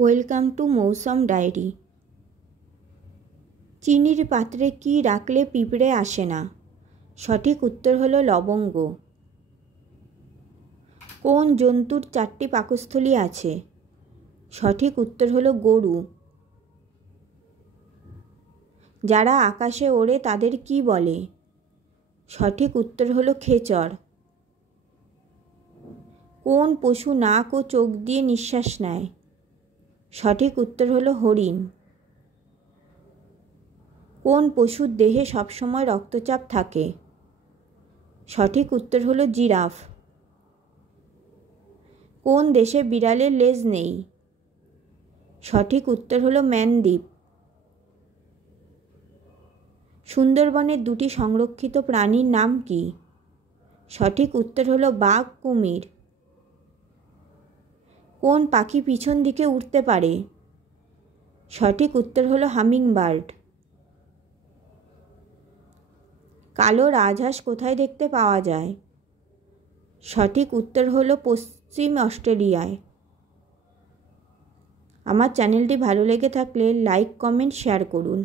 Welcome to Mausam diary. চিনির পাত্রে কি রাখলে পিঁপড়ে আসে না? সঠিক উত্তর হলো লবঙ্গ। কোন জন্তুর 4টি পাকস্থলী আছে? সঠিক উত্তর হলো গরু। যারা আকাশে ওড়ে তাদের কি বলে? সঠিক উত্তর হলো খেচর। কোন পশু নাক ও চোখ দিয়ে নিঃশ্বাস নেয়? সঠিক উত্তর হলো হরিণ। কোন পশুর দেহে সবসময় রক্তচাপ থাকে? সঠিক উত্তর হলো জিরাফ। কোন দেশে বিড়ালের লেজ নেই? সঠিক উত্তর হলো ম্যানদ্বীপ। সুন্দরবনের 2টি সংরক্ষিত প্রাণীর নাম কি? সঠিক উত্তর হলো বাঘ, কুমির। কোন পাখি পিছন দিকে উড়তে পারে? সঠিক উত্তর হলো হামিংবার্ড। কালো রাজহাঁস কোথায় দেখতে পাওয়া যায়? সঠিক উত্তর হলো পশ্চিম অস্ট্রেলিয়ায়। আমার চ্যানেলটি ভালো লেগে থাকলে লাইক, কমেন্ট, শেয়ার করুন।